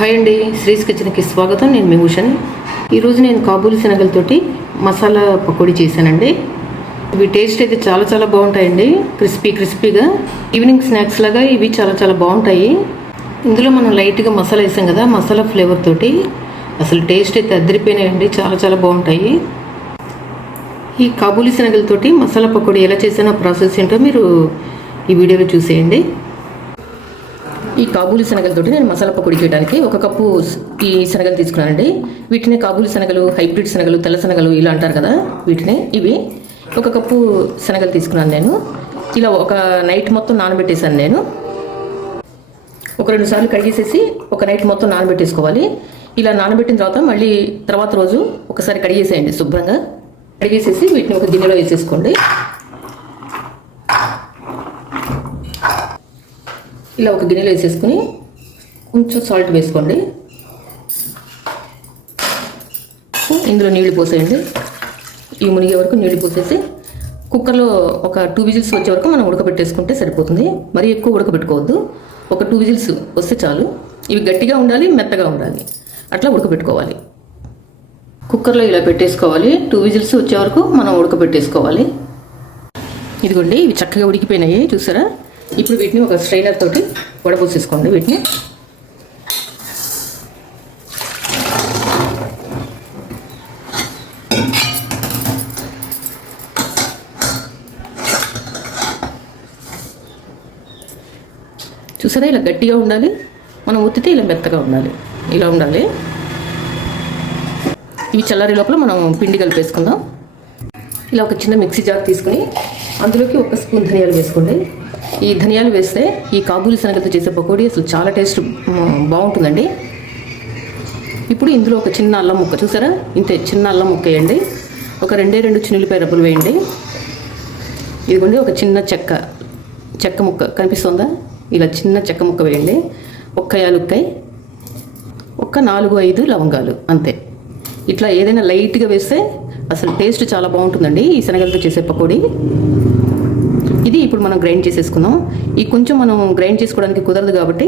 Hi అండి శ్రీస్ కిచెన్కి స్వాగతం. నేను మీ ఉషని. ఈరోజు నేను కాబూలి శనగలతోటి మసాలా పకోడీ చేశానండి. ఇవి టేస్ట్ అయితే చాలా చాలా బాగుంటాయండి క్రిస్పీ క్రిస్పీగా. ఈవినింగ్ స్నాక్స్ లాగా ఇవి చాలా చాలా బాగుంటాయి. ఇందులో మనం లైట్గా మసాలా వేసాం కదా మసాలా ఫ్లేవర్ తోటి. అసలు టేస్ట్ అయితే అద్దరిపోయినాయండి చాలా చాలా బాగుంటాయి. ఈ కాబూలి శనగలతోటి మసాలా పకోడీ ఎలా చేసానో ప్రాసెస్ ఏంటో మీరు ఈ వీడియోలో చూసేయండి. ఈ కాబూలి శనగలతోటి నేను మసాలా పకోడి చేయడానికి ఒక కప్పు ఈ శనగలు తీసుకున్నానండి. వీటిని కాబూలి శనగలు హైబ్రిడ్ శనగలు తెల్ల శనగలు ఇలా అంటారు కదా వీటిని ఇవి ఒక కప్పు శనగలు తీసుకున్నాను నేను. ఇలా ఒక నైట్ మొత్తం నానబెట్టేశాను నేను. ఒక రెండు సార్లు కడిగేసేసి ఒక నైట్ మొత్తం నానబెట్టేసుకోవాలి. ఇలా నానబెట్టిన తర్వాత మళ్ళీ తర్వాత రోజు ఒకసారి కడిగేసేయండి శుభ్రంగా. కడిగేసేసి వీటిని ఒక గిన్నెలో వేసేసుకోండి. ఇలా ఒక గిన్నెలో వేసేసుకుని కొంచెం సాల్ట్ వేసుకోండి. ఇందులో నీళ్ళు పోసేయండి. ఈ మునిగే వరకు నీళ్ళు పోసేసి కుక్కర్లో ఒక టూ విజిల్స్ వచ్చే వరకు మనం ఉడకబెట్టేసుకుంటే సరిపోతుంది. మరీ ఎక్కువ ఉడకబెట్టుకోవద్దు. ఒక టూ విజిల్స్ వస్తే చాలు. ఇవి గట్టిగా ఉండాలి మెత్తగా ఉండాలి. అట్లా ఉడకబెట్టుకోవాలి. కుక్కర్లో ఇలా పెట్టేసుకోవాలి. టూ విజిల్స్ వచ్చే వరకు మనం ఉడకబెట్టేసుకోవాలి. ఇదిగోండి ఇవి చక్కగా ఉడికిపోయినాయి. చూసారా? ఇప్పుడు వీటిని ఒక స్ట్రైనర్ తోటి వడపోసేసుకోండి వీటిని. చూసారా ఇలా గట్టిగా ఉండాలి. మనం ఉత్తితే ఇలా మెత్తగా ఉండాలి. ఇలా ఉండాలి. ఇవి చల్లారి లోపల మనం పిండి కలిపేసుకుందాం. ఇలా ఒక చిన్న మిక్సీ జార్ తీసుకుని అందులోకి ఒక స్పూన్ ధనియాలు వేసుకోండి. ఈ ధనియాలు వేస్తే ఈ కాబూలి శనగతో చేసే పకోడీ అసలు చాలా టేస్ట్ బాగుంటుందండి. ఇప్పుడు ఇందులో ఒక చిన్న అల్లం ముక్క చూసారా? ఇంతే చిన్న అల్లం ముక్క వేయండి. ఒక రెండే రెండు చిన్నులపై రబ్బులు వేయండి. ఇదిగోండి ఒక చిన్న చెక్క చెక్క ముక్క కనిపిస్తుందా? ఇలా చిన్న చెక్క ముక్క వేయండి. ఒక్క యాలుక్కాయ ఒక్క నాలుగు ఐదు లవంగాలు అంతే. ఇట్లా ఏదైనా లైట్గా వేస్తే అసలు టేస్ట్ చాలా బాగుంటుందండి ఈ శనగలతో చేసే పకోడీ. ఇది ఇప్పుడు మనం గ్రైండ్ చేసేసుకుందాం. ఈ కొంచెం మనం గ్రైండ్ చేసుకోవడానికి కుదరదు కాబట్టి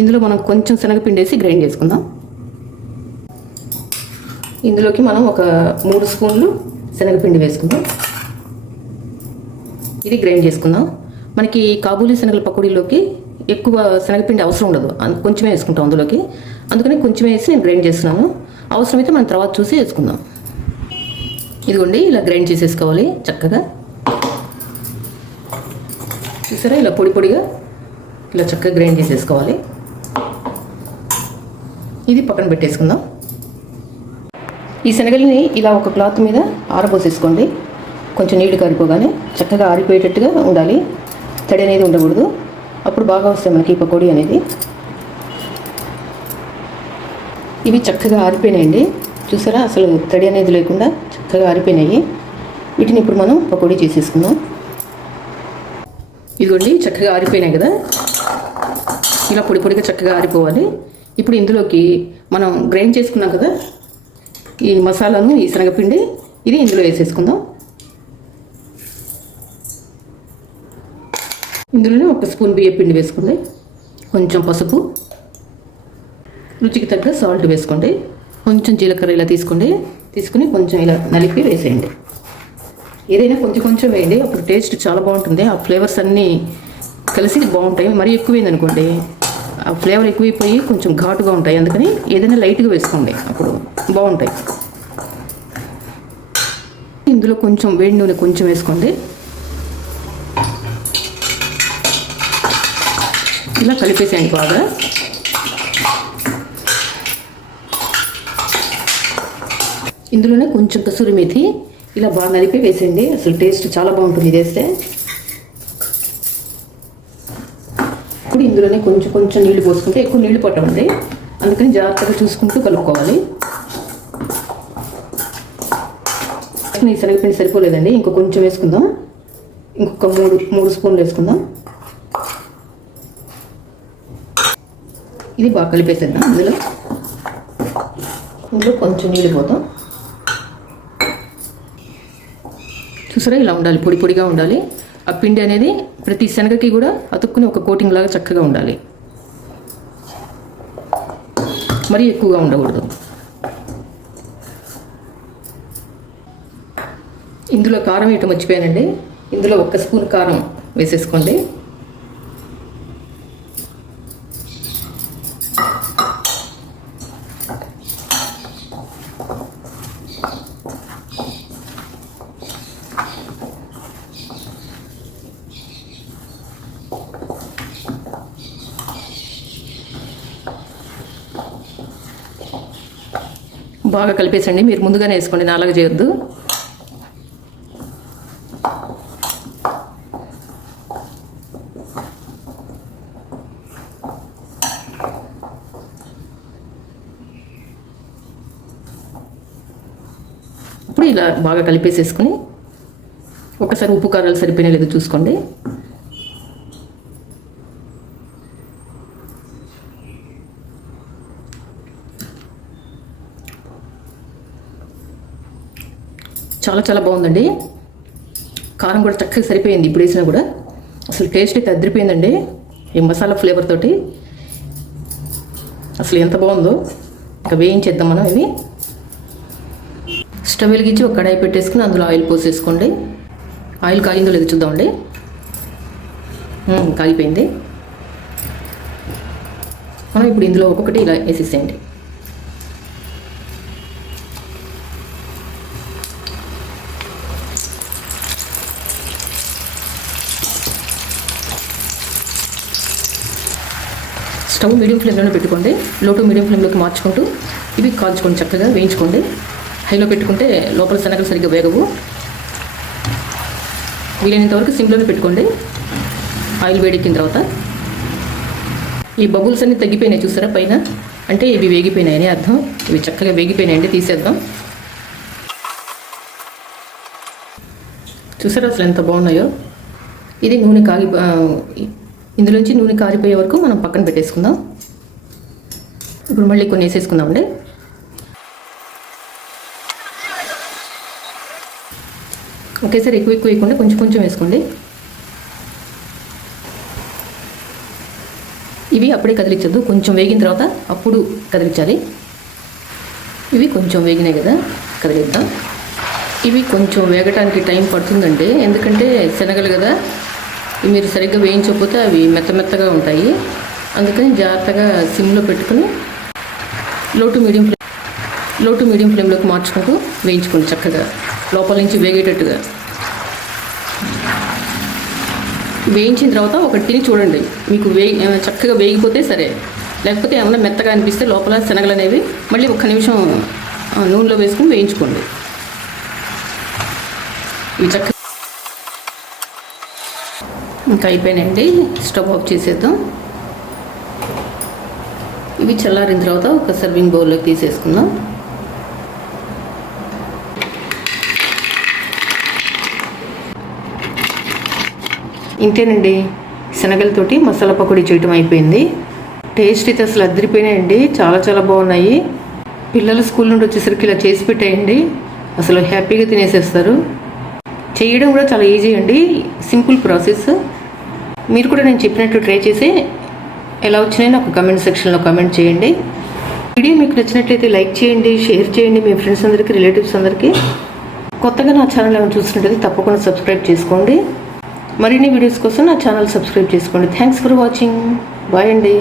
ఇందులో మనం కొంచెం శనగపిండి వేసి గ్రైండ్ చేసుకుందాం. ఇందులోకి మనం ఒక మూడు స్పూన్లు శనగపిండి వేసుకుందాం. ఇది గ్రైండ్ చేసుకుందాం. మనకి కాబూలీ శనగల పకోడీలోకి ఎక్కువ శనగపిండి అవసరం ఉండదు. కొంచెమే వేసుకుంటాం అందులోకి. అందుకని కొంచెమే వేసి నేను గ్రైండ్ చేస్తున్నాను. అవసరమైతే మనం తర్వాత చూసి వేసుకుందాం. ఇదిగోండి ఇలా గ్రైండ్ చేసేసుకోవాలి చక్కగా. చూసారా? ఇలా పొడి పొడిగా ఇలా చక్కగా గ్రైండ్ చేసేసుకోవాలి. ఇది పక్కన పెట్టేసుకుందాం. ఈ శనగల్ని ఇలా ఒక క్లాత్ మీద ఆరబోసేసుకోండి. కొంచెం నీళ్ళు కారిపోగానే చక్కగా ఆరిపోయేటట్టుగా ఉండాలి. తడి అనేది ఉండకూడదు. అప్పుడు బాగా వస్తాయి మనకి ఈ పకోడీ అనేది. ఇవి చక్కగా ఆరిపోయినాయండి. చూసారా? అసలు తడి అనేది లేకుండా చక్కగా ఆరిపోయినాయి. వీటిని ఇప్పుడు మనం పకోడీ చేసేసుకుందాం. ఇదిగోండి చక్కగా ఆరిపోయినాయి కదా. ఇలా పొడి పొడిగా చక్కగా ఆరిపోవాలి. ఇప్పుడు ఇందులోకి మనం గ్రైండ్ చేసుకున్నాం కదా ఈ మసాలాను ఈ శనగపిండి ఇది ఇందులో వేసేసుకుందాం. ఇందులోనే ఒక స్పూన్ బియ్య పిండి వేసుకోండి. కొంచెం పసుపు. రుచికి తగ్గ సాల్ట్ వేసుకోండి. కొంచెం జీలకర్ర ఇలా తీసుకోండి. తీసుకుని కొంచెం ఇలా నలిపి వేసేయండి. ఏదైనా కొంచెం కొంచెం వేయండి. అప్పుడు టేస్ట్ చాలా బాగుంటుంది. ఆ ఫ్లేవర్స్ అన్నీ కలిసి బాగుంటాయి. మరీ ఎక్కువైంది అనుకోండి ఆ ఫ్లేవర్ ఎక్కువైపోయి కొంచెం ఘాటుగా ఉంటాయి. అందుకని ఏదైనా లైట్గా వేసుకోండి. అప్పుడు బాగుంటాయి. ఇందులో కొంచెం వేడి నూనె కొంచెం వేసుకోండి. ఇలా కలిపేసేయండి బాగా. ఇందులోనే కొంచెం కసూరి మేతి ఇలా బాగా నలిపి వేసేయండి. అసలు టేస్ట్ చాలా బాగుంటుంది ఇది వేస్తే ఇప్పుడు ఇందులోనే కొంచెం కొంచెం నీళ్ళు పోసుకుంటే ఎక్కువ నీళ్ళు పట్టండి అందుకని జాగ్రత్తగా చూసుకుంటూ కలుపుకోవాలి. ఈ శనగపిండి సరిపోలేదండి. ఇంకో కొంచెం వేసుకుందాం. ఇంకొక మూడు మూడు స్పూన్లు వేసుకుందాం. ఇది బాగా కలిపేసేద్దాం ఇందులో. ఇందులో కొంచెం నీళ్ళు పోతాం చూసారా ఇలా ఉండాలి పొడి పొడిగా ఉండాలి. ఆ పిండి అనేది ప్రతి శనగకి కూడా అతుక్కుని ఒక కోటింగ్ లాగా చక్కగా ఉండాలి. మరీ ఎక్కువగా ఉండకూడదు. ఇందులో కారం వేయటం మర్చిపోయానండి. ఇందులో ఒక్క స్పూన్ కారం వేసేసుకోండి. బాగా కలిపేసండి. మీరు ముందుగానే వేసుకోండి. నాలుగు చేయొద్దు. ఇప్పుడు ఇలా బాగా కలిపేసేసుకుని ఒకసారి ఉప్పు కారాలు సరిపోయినా లేదో చూసుకోండి. చాలా చాలా బాగుందండి. కారం కూడా చక్కగా సరిపోయింది ఇప్పుడు వేసినా కూడా. అసలు టేస్ట్ అయితే అదిరిపోయిందండి. ఈ మసాలా ఫ్లేవర్ తోటి. అసలు ఎంత బాగుందో. ఇంకా వేయించేద్దాం మనం ఇవి. స్టవ్ వెలిగించి ఒక కడాయి పెట్టేసుకుని అందులో ఆయిల్ పోసేసుకోండి. ఆయిల్ కాగిందో లేదో చూద్దామండి. కాగిపోయింది. మనం ఇప్పుడు ఇందులో ఒక్కొక్కటి ఇలా వేసేసేయండి. స్టవ్ మీడియం ఫ్లేమ్లోనే పెట్టుకోండి. లో టు మీడియం ఫ్లేమ్లోకి మార్చుకుంటూ ఇవి కాల్చుకోండి చక్కగా వేయించుకోండి. హైలో పెట్టుకుంటే లోపల శనగలు సరిగ్గా వేగవు. వీలైనంత వరకు సిమ్లోనే పెట్టుకోండి. ఆయిల్ వేడెక్కిన తర్వాత. ఈ బబుల్స్ అన్నీ తగ్గిపోయినాయి చూసారా పైన? అంటే ఇవి వేగిపోయినాయని అర్థం. ఇవి చక్కగా వేగిపోయినాయండి తీసేద్దాం. చూసారా అసలు ఎంత బాగున్నాయో? ఇది నూనె కాగి ఇందులోంచి నూనె కారిపోయే వరకు మనం పక్కన పెట్టేసుకుందాం. ఇప్పుడు మళ్ళీ కొన్ని వేసేసుకుందామండి. ఒకేసారి ఎక్కువ ఎక్కువ వేయకుండా కొంచెం కొంచెం వేసుకోండి. ఇవి అప్పుడే కదిలించద్దు. కొంచెం వేగిన తర్వాత అప్పుడు కదిలించాలి. ఇవి కొంచెం వేగినాయి కదా కదిలిద్దాం. ఇవి కొంచెం వేగటానికి టైం పడుతుందండి. ఎందుకంటే శనగలు కదా మీరు సరిగ్గా వేయించకపోతే అవి మెత్త మెత్తగా ఉంటాయి. అందుకని జాగ్రత్తగా సిమ్లో పెట్టుకుని లో టు మీడియం ఫ్లేమ్లో టు మీడియం ఫ్లేమ్లోకి మార్చుకుంటూ వేయించుకోండి చక్కగా. లోపల నుంచి వేగేటట్టుగా. వేయించిన తర్వాత ఒకటి తిని చూడండి. మీకు వే చక్కగా వేగిపోతే సరే. లేకపోతే ఏమైనా మెత్తగా అనిపిస్తే లోపల శనగలు అనేవి మళ్ళీ ఒక్క నిమిషం నూనెలో వేసుకుని వేయించుకోండి. ఇవి చక్క ఇంకా అయిపోయినాయండి. స్టవ్ ఆఫ్ చేసేద్దాం. ఇవి చల్లారిన తర్వాత ఒక సర్వింగ్ బౌల్లోకి తీసేసుకుందాం. ఇంతేనండి. శనగలతోటి మసాలా పకోడీ చేయటం అయిపోయింది. టేస్ట్ అయితే అసలు అద్దరిపోయినాయండి చాలా చాలా బాగున్నాయి. పిల్లలు స్కూల్ నుండి వచ్చేసరికి ఇలా చేసి పెట్టేయండి. అసలు హ్యాపీగా తినేసేస్తారు. చేయడం కూడా చాలా ఈజీ అండి. సింపుల్ ప్రాసెస్ మీరు కూడా నేను చెప్పినట్టు ట్రై చేసి ఎలా వచ్చినాయో నాకు కమెంట్ సెక్షన్లో కమెంట్ చేయండి. వీడియో మీకు నచ్చినట్లయితే లైక్ చేయండి షేర్ చేయండి మీ ఫ్రెండ్స్ అందరికీ రిలేటివ్స్ అందరికీ. కొత్తగా నా ఛానల్ ఏమైనా చూసినట్లయితే తప్పకుండా సబ్స్క్రైబ్ చేసుకోండి. మరిన్ని వీడియోస్ కోసం నా ఛానల్ సబ్స్క్రైబ్ చేసుకోండి. థ్యాంక్స్ ఫర్ వాచింగ్ బాయ్ అండి.